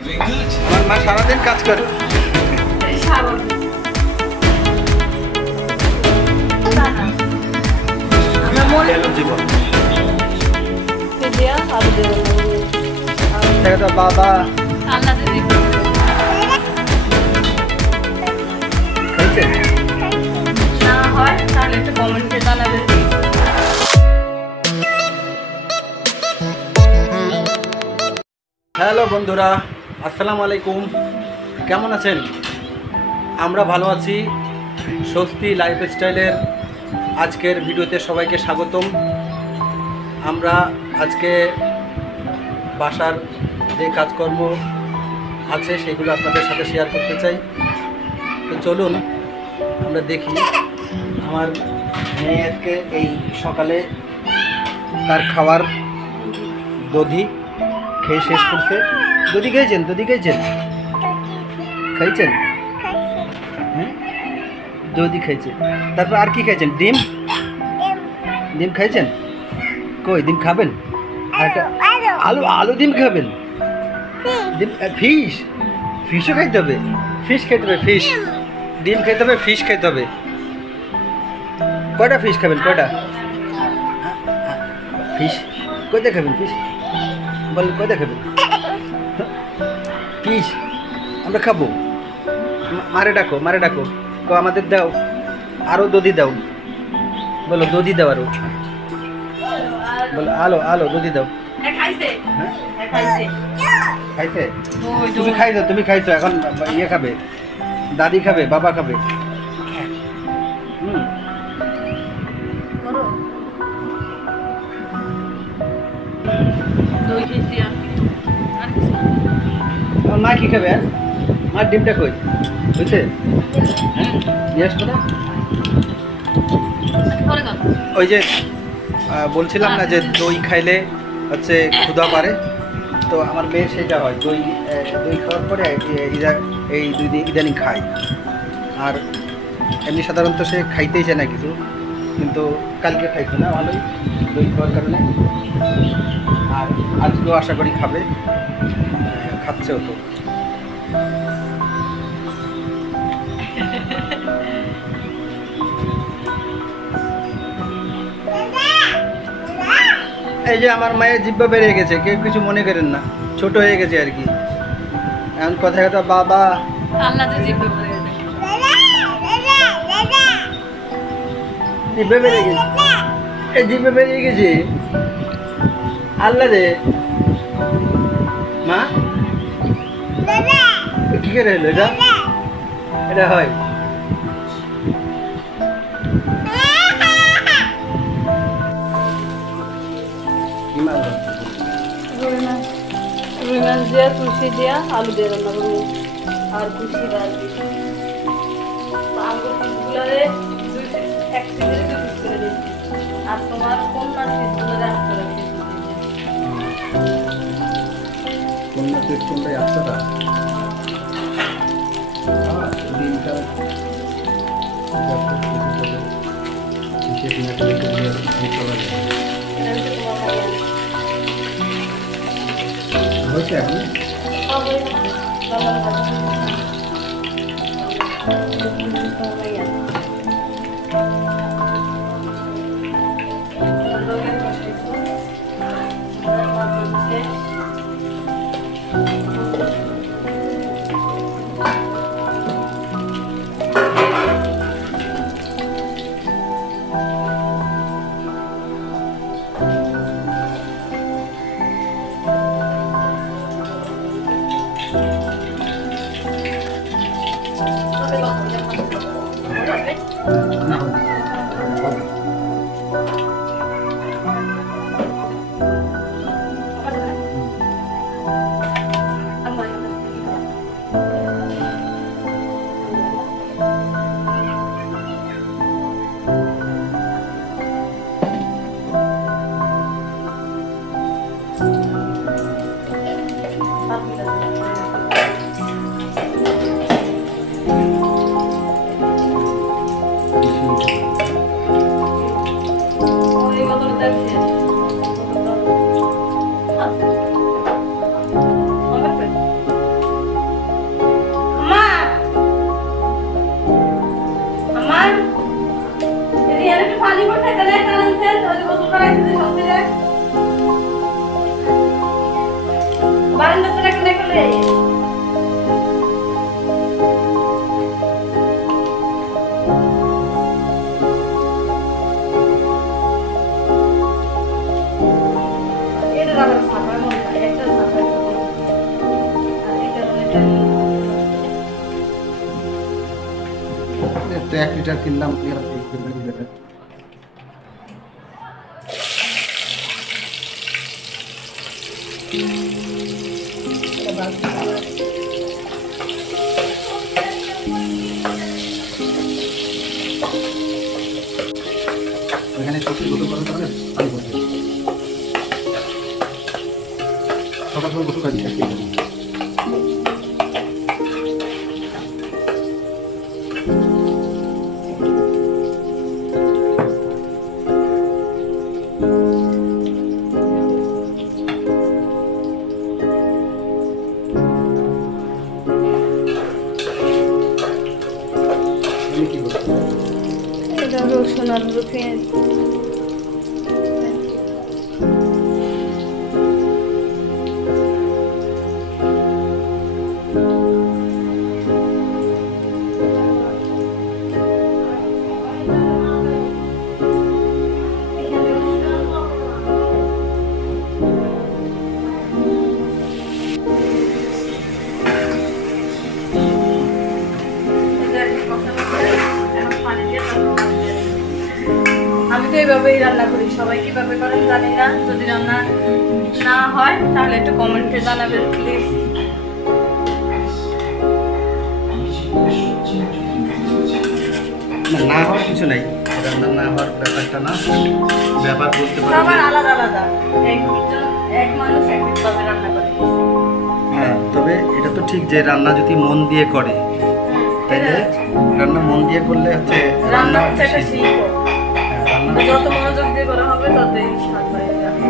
আমার মা সারাদিন কাজ করে। জীবন বাবা না হয় তাহলে একটু কমেন্টে জানাবেন। হ্যালো বন্ধুরা, আসসালামু আলাইকুম। কেমন আছেন? আমরা ভালো আছি। স্বস্তি লাইফস্টাইলের আজকের ভিডিওতে সবাইকে স্বাগতম। আমরা আজকে বাসার যে কাজকর্ম আছে সেগুলো আপনাদের সাথে শেয়ার করতে চাই। তো চলুন আমরা দেখি। আমার মেয়ে আজকে এই সকালে তার খাওয়ার দধি খেয়ে শেষ করছে। দধি খেয়েছেন? খাইছেন? হ্যাঁ, দধি খাইছে। তারপর আর কি খাইছেন? ডিম খাইছেন? কই ডিম খাবেন? আলু ডিম খাবেন? ডিম ফিশও খাইতে হবে। ফিশ ডিম খেতে হবে, ফিশ খেতে হবে। কয়টা ফিশ খাবেন? ফিশ কয়টা খাবেন? বলেন কয়টা খাবেন? ফিশ আমরা খাবো। মারে ডাকো কো আমাদের দাও, আরো দধি দাও। বলো দধি দাও, আরো বলো আলো দধি দাও। খাইছে? তুমি খাইছো, এখন ইয়ে খাবে, দাদি খাবে, বাবা খাবে। মা কি খাবে? আর মার ডিমটা কই বুঝছে? হ্যাঁ, নিয়ে আসবো না? ওই যে বলছিলাম না যে দই খাইলে হচ্ছে ক্ষুধা পারে। তো আমার মেয়ে সেটা হয়, দই খাওয়ার পরে এই 2 দিন ইদানিং খায়। আর এমনি সাধারণত সে খাইতেই চায় না কিছু, কিন্তু কালকে খাইছে না ভালোই দই খাওয়ার কারণে। আর আজকেও আশা করি খাবে, খাচ্ছেও তো। এই যে আমার মায়ের জিব্বা বেড়ে গেছে, কেউ কিছু মনে করেন না, ছোট হয়ে গেছে আর কি। এখন কথা বাবা জিব্বা বেড়ে গেছে, এই জিব্বা বেড়ে গেছে। আল্লাহ রে মা কি করে হলো এটা হয়? রুই মাছ দিয়া তুলসী দিয়া আলু দিয়ে রান্না করবো আর কুচি ডাল দিয়ে আঙ্গুর পিসগুলারে 1 সিজনে 2 পিস করে দিই। আর তোমার কোন মাছ পিসগুলারে 8 করে দিই। কোন মাছ কোনটাই 8 টাকা? দিনটা হয়েছে এখন তো 1 লিটার কিনলাম এখানে সবজি গোসল করার কারণে পানি পড়ছে সকাল সকাল গোসল করে দিচ্ছি রসুন আর পেঁয়াজ আমি তো এইভাবেই রান্না করি, সবাই কিভাবে করেন জানি না। যদি রান্না না হয় তাহলে একটু কমেন্টে জানাবেন প্লিজ। না হওয়ার কিছু নাই, রান্না না হওয়ার ব্যাপারটা না, ব্যাপার বলতে সবার পারি। আলাদা আলাদা, এক মানুষ একভাবে রান্না করে। হ্যাঁ, তবে এটা তো ঠিক যে রান্না যদি মন দিয়ে করে তাইলে রান্না মন দিয়ে করলে হচ্ছে রান্না হচ্ছে একটা শিল্প, হ্যাঁ, রান্না যত মনোযোগ দিয়ে করা হবে ততই স্বাদ হয়ে যাবে।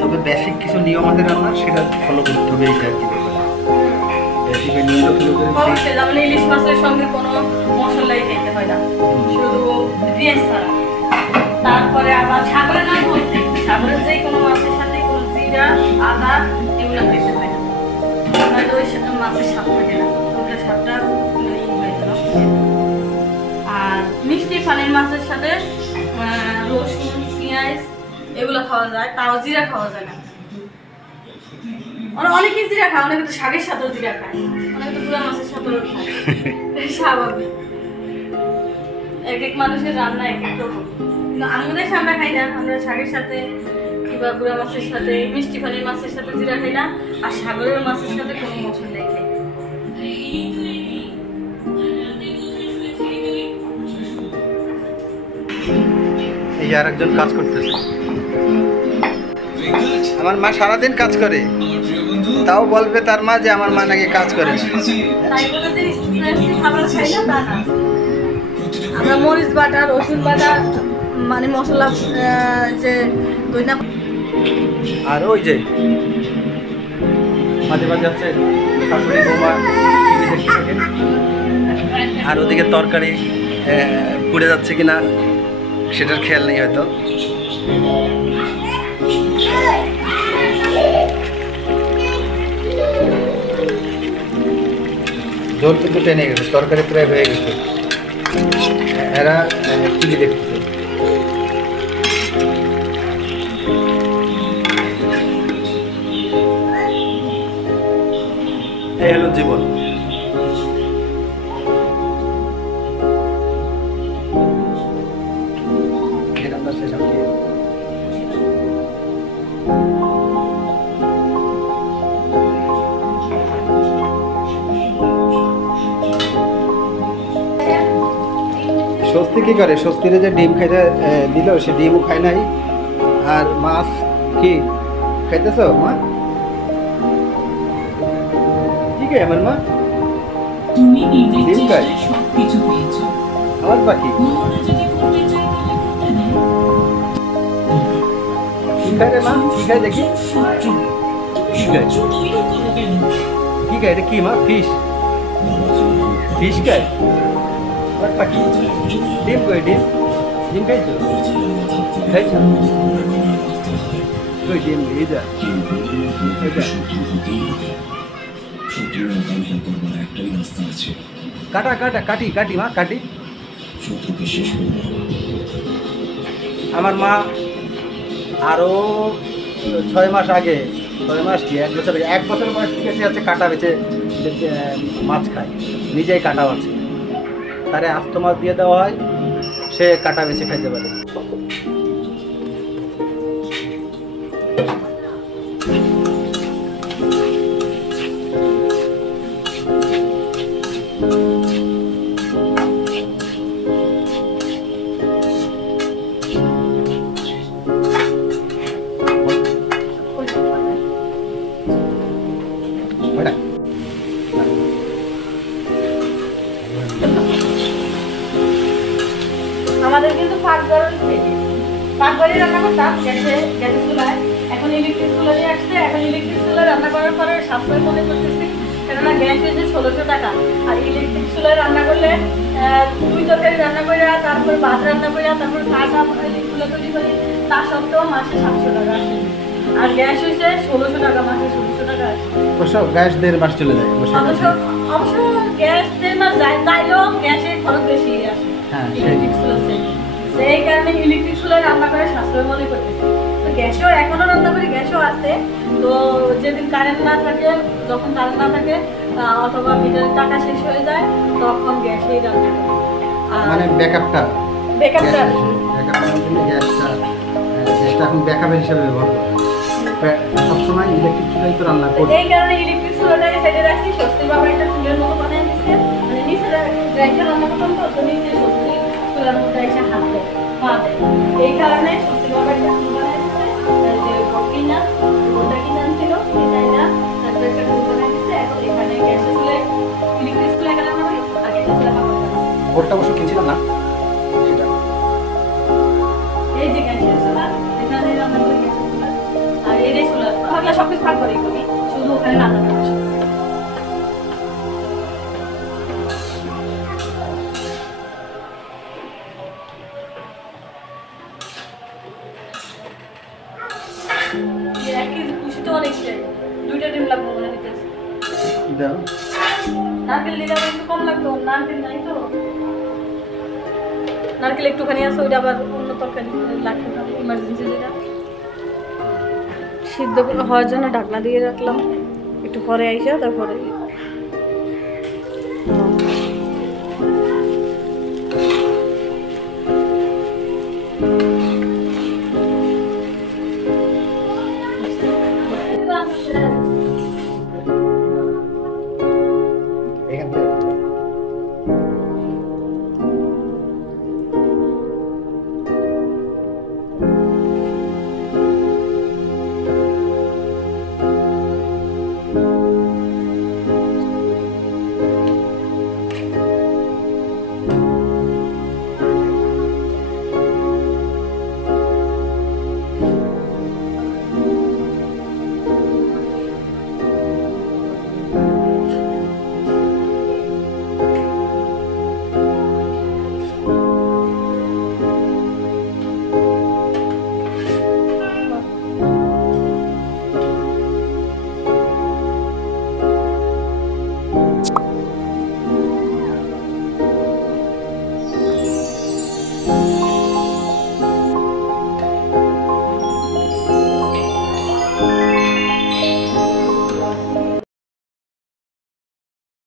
তবে বেসিক কিছু নিয়ম আছে রান্নার, সেটা ফলো করতে হবে, এইটা আর কি বেসিক নিয়মটা ফলো করে যদি অবশ্যই, যেমন ইলিশ মাছের সঙ্গে কোনো মশলাই খেতে হয় না, শুধু পেঁয়াজ ছাড়া। তারপরে আবার সাগরের নাম বলতে, সাগরের যে কোনো মাছের সাথে কোনো জিরা আদা এগুলো খেতে হয় না, নয়তো ওই মাছের স্বাদ থাকে না, ওটা স্বাদটা হয়ে গেল। আর মিষ্টি পানির মাছের সাথে রসুন পেঁয়াজ এগুলো খাওয়া যায়, তাও জিরা খাওয়া যায় না। অনেকে জিরা খায়, অনেকে তো শাকের সাথেও জিরা খায়, অনেকে তো পুরা মাছের সাথেও খায়, স্বাভাবিক। এক এক মানুষের রান্না এক এক রকম, কিন্তু আমাদের আমরা খাই না, আমরা শাকের সাথে কিংবা গুঁড়া মাছের সাথে মিষ্টি পানির মাছের সাথে জিরা খাই না, আর সাগরের মাছের সাথে কোনো মশলাই খাই। এই আর একজন কাজ করতেছে। আমার মা সারাদিন কাজ করে, তাও বলবে তার মা যে আমার মা নাকি কাজ করে না। তাই বলে যে স্টুডেন্টস খাবার খাই না তা না, আমরা মরিচ বাটা রসুন বাটা মানে মশলা যে দইনা। আর ওই যে মাঝে মাঝে হচ্ছে শাশুড়ি বৌমা টিভি দেখতে থাকে, আর ওদিকে তরকারি পুড়ে যাচ্ছে কিনা সেটার খেয়াল নেই হয়তো। ঝোল কিন্তু টেনে গেছে, তরকারি প্রায় হয়ে গেছে, এরা টিভি দেখতেছে। এই হলো জীবন। স্বস্তি কি করে, স্বস্তিরে যে ডিম খাইতে দিল সে ডিমও খায় নাই। আর মাছ কি খাইতেছ মা? কি খায় আমার মা? তুমি নিজে ডিম খায়? চেষ্টায় সবকিছু পেয়েছো। আমার পাখি মনে যদি করতে চাই তাহলে করতে নেই। কি খায় রে মা? কি খায় দেখি? শত্রু কি খায়? শত্রু তৈরি করো কেন? কি খায়? এটা কি মা? ফিশ? ফিশ খায়? আমার পাখি ডিম কই? ডিম ডিম খাইছো? খাইছো? কই ডিম দিয়ে যা। ওইটা শত্রু হতেই হবে। শত্রুর মোকাবিলা করবার একটাই রাস্তা আছে, কাটা কাটা কাটি কাটি মা কাটি। শত্রুকে শেষ করব। আমার মা আরও 6 মাস আগে, 6 মাস কি 1 বছর আগে, 1 বছর বয়স থেকে সে হচ্ছে কাটা বেছে মাছ খায়, নিজেই কাটা আছে, তারে আস্ত মাছ দিয়ে দেওয়া হয়, সে কাটা বেছে খাইতে পারে। ওটা আমাদের কিন্তু পাকঘরে রান্না করতাম গ্যাসে চুলায়, এখন ইলেকট্রিক চুলা দিয়ে আসছে। এখন ইলেকট্রিক চুলা রান্না করার পরে সাশ্রয় মনে করতেছি, কেননা গ্যাস হয়েছে 1600 টাকা, আর ইলেকট্রিক চুলায় রান্না করলে 2 তরকারি রান্না করে, তারপর ভাত রান্না করে, তারপর চা চুলা তৈরি করি, তা সত্ত্বেও মাসে 700 টাকা আসে। আর গ্যাস হয়েছে 1600 টাকা, মাসে 1600 টাকা আসে। অবশ্য গ্যাস 1.5 মাস চলে যায় অবশ্য। অবশ্য গ্যাস 1.5 মাস যাইলেও গ্যাসের খরচ বেশি আসে হ্যাঁ, ইলেকট্রিক চুলা থেকে। তো এই কারণে ইলেকট্রিক চুলায় রান্না করে সাশ্রয় মনে করতেছি। তো গ্যাসেও এখনো রান্না করি, গ্যাসও আছে। তো যেদিন কারেন্ট না থাকে, যখন কারেন্ট না থাকে অথবা মিটারের টাকা শেষ হয়ে যায়, তখন গ্যাসেই রান্না করি। মানে ব্যাকআপটা ব্যাকআপটা গ্যাসটা এখন ব্যাকআপের হিসাবে ব্যবহার করে সবসময় ইলেকট্রিক চুলাই তো রান্না করি। এই কারণে ইলেকট্রিক চুলাটাকে সাইডে রাখছি। স্বস্তির বাবা একটা চুলের মতো বানিয়ে দিচ্ছে, মানে নিচে রাইখে রান্না করতাম, তো নিচে স্বস্তি চুলার মধ্যে এসে হাত দেয়, পা দেয়। এই কারণে স্বস্তির বাবা একটা চুল বানিয়ে দিচ্ছে, যে কিনা ওটা কিনে আনছিল, এটাই না, তারপরে একটা চুল বানিয়ে দিচ্ছে। এখন এখানে গ্যাসের চুলে ইলেকট্রিক চুলা এখানে রান্না করি, আর গ্যাসের চুলা পাবো না। ওটা অবশ্য কিনছিলাম না সেটা। এই যে গ্যাসের চুলা, এখানে রান্না করি গ্যাসের চুলা, আর এটাই চুলা থাকলে সবকিছু ভাগ করি করি, শুধু ওখানে রান্না করি। এক কেজি খুশি তো অনেক চাই, 2টা ডিম লাগবে মনে হইতেছে। দাও নারকেল দিলে আবার একটু কম লাগতো, নারকেল নাই তো। নারকেল একটুখানি আছে, ওইটা আবার অন্য তরকারি লাগতে পারে, ইমার্জেন্সি যেটা। সিদ্ধ হওয়ার জন্য ঢাকনা দিয়ে রাখলাম, একটু পরে আইসা তারপরে